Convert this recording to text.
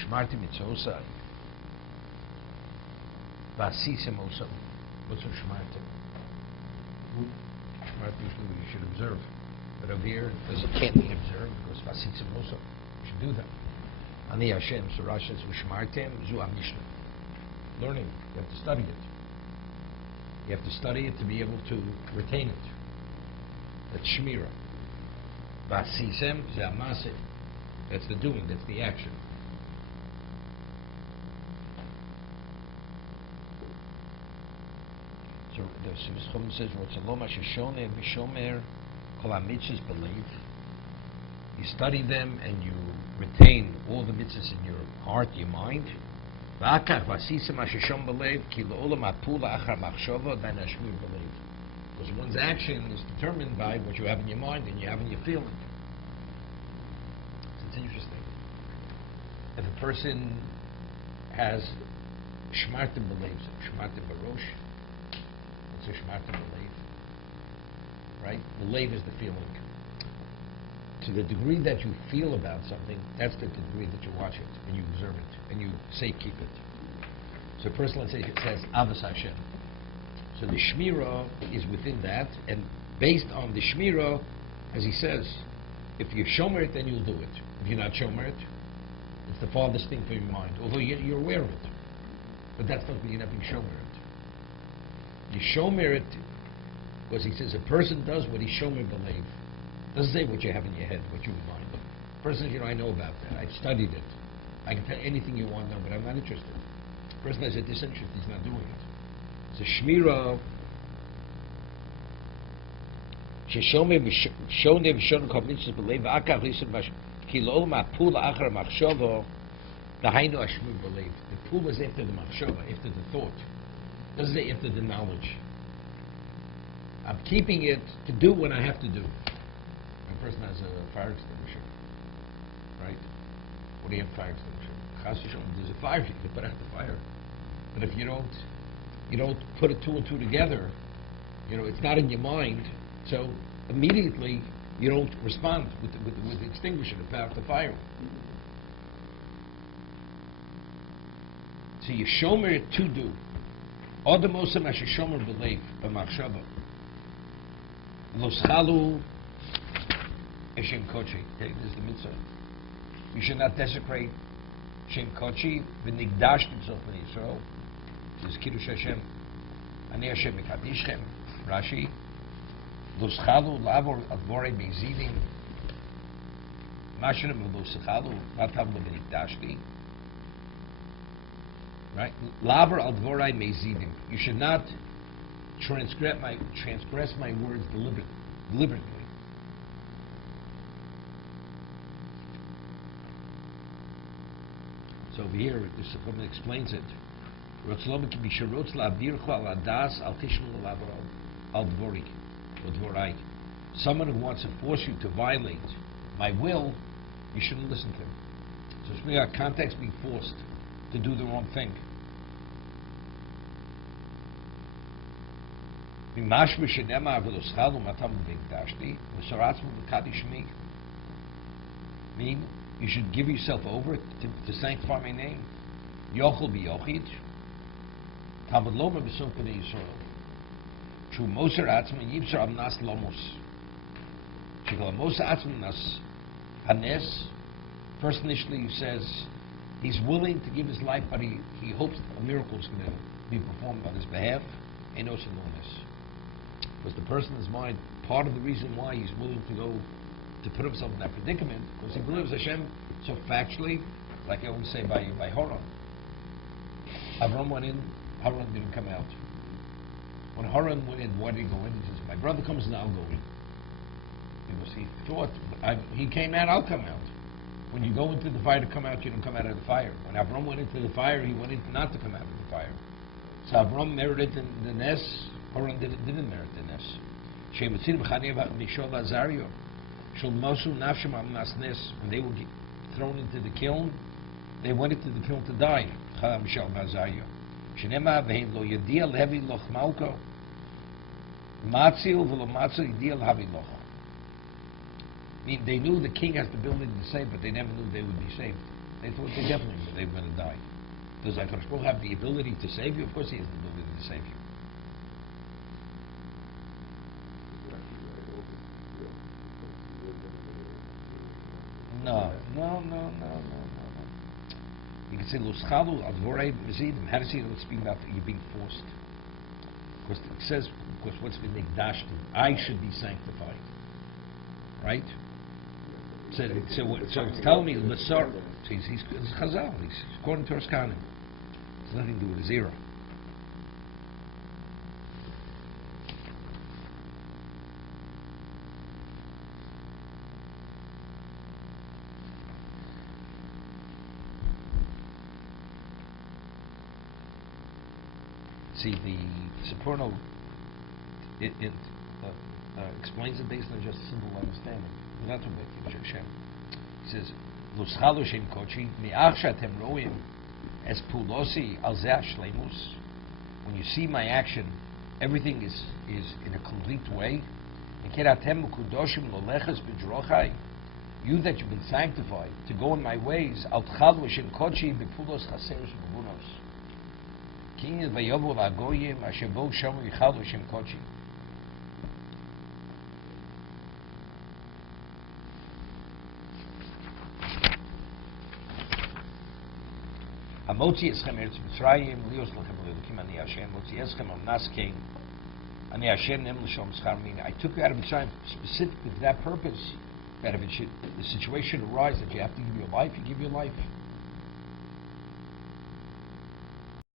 Shmarti mitzvosai. Vasisim also. What's a shmarti? Shmarti usually you should observe. But over here, because it can't be observed, because vasisim also. You should do that. Ani Hashem, so Rashi says, V'shmartem zu ha-mishnah. Learning. You have to study it. You have to study it to be able to retain it. That's shmira. Vasisem ze ha-maseh. That's the doing, that's the action. So the Chum says, Rotzalom ha-sheshoneh v'shomer kol ha-mitzvahs believe. You study them and you retain all the mitzvahs in your heart, your mind. Because one's action is determined by what you have in your mind and you have in your feeling. So it's interesting. If a person has shmartim beliefs, shmartim barosh, what's a shmartim belief? Right? Belief is the feeling. To the degree that you feel about something, that's the degree that you watch it and you observe it and you safekeep it. So a person, let's say, it says Avos Hashem. So the Shmirah is within that, and based on the Shmirah, as he says, if you shomer it, then you'll do it. If you're not shomer it, it's the farthest thing from your mind, although you're aware of it. But that's not you're not being shomer it. You shomer it because he says a person does what he shomer believe. Doesn't say what you have in your head, what you have in mind. Person says, I know about that. I've studied it. I can tell anything you want to know, but I'm not interested. Person has a disinterest. He's not doing it. So shmira, sheshome v'shone v'shone kol mitzvos believe akach lisim kilol ma'pula achar machshava dahainu ashmir believe. The pula is after the machshava, after the thought. Doesn't say after the knowledge. I'm keeping it to do what I have to do. A person has a fire extinguisher, right? What do you have fire extinguisher? There's a fire, you can put out the fire. But if you don't put it two and two together, it's not in your mind, so immediately you don't respond with the extinguisher to put out the fire. So you shomer it to do. Adam osam asher shomer b'leiv b'machshava. Lo schalu Shem Kochi. Okay, this is the mitzvah. You should not desecrate Shem Kochi. V'nigdash t'mzoch b'nei Yisrael. This is Kiddush Hashem. Ani Hashem mekadishchem. Rashi. Lo schalu lavor advorei mezidim. Mashirim lo schalu matav v'nigdashti. Right? Lavor advorei mezidim. You should not transgress my words deliberately. So over here, the Sukkot explains it. Someone who wants to force you to violate my will, you shouldn't listen to him. So it's our context being forced to do the wrong thing. Meaning, you should give yourself over to sanctify my name. Yochel b'yochid. Tamad loma b'som p'nei Yisrael. Shu moser atzma yibser am nas lomos. Shekal moser atzma nas hanes. First initially says he's willing to give his life, but he hopes a miracle is going to be performed on his behalf. Enos enormous. Because the person in his mind, part of the reason why he's willing to go to put himself in that predicament, because he believes Hashem so factually, like I always say by Haran. Avram went in, Haran didn't come out. When Haran went in, why did he go in? He says, my brother comes in, I'll go in. Because he thought, he came out, I'll come out. When you go into the fire to come out, you don't come out of the fire. When Avram went into the fire, he went in not to come out of the fire. So Avram merited the Nes, Haran didn't merit the Nes. When they were thrown into the kiln, they went into the kiln to die. They knew the king has the ability to save, but they never knew they would be saved. They thought they were going to die. Does HaKadosh Baruch Hu have the ability to save you? Of course He has the ability to save you. No. You can say Luschalu Advorei Mizidim. How does he speak about you being forced? Because it says, because what's been Nikdashtim, I should be sanctified. Right? So it's telling me Lasar. He's Chazal. He's according to Roskanim. It's nothing to do with his era. See, the Supporno explains it based on just simple understanding. Not to make it Hashem. He says, "Luschalu shem kochi mi'ach shatem roim es pulosi al zeh shleimus." When you see my action, everything is in a complete way. Keratem kudoshim loleches b'drochai. You that you've been sanctified to go in my ways. Al tchalu shem kochi bepulos chaseres bevunos. King vayovu lagoyim asher bo shamu yichalu shem kochi. Motzi eschem eretz Mitzrayim, lios lachem lelukim ani Hashem. Motzi eschem al naskein ani Hashem nem l'shom schar. Meaning, I took you out of Mitzrayim specifically for that purpose. That if the situation arises that you have to give your life, you give your life.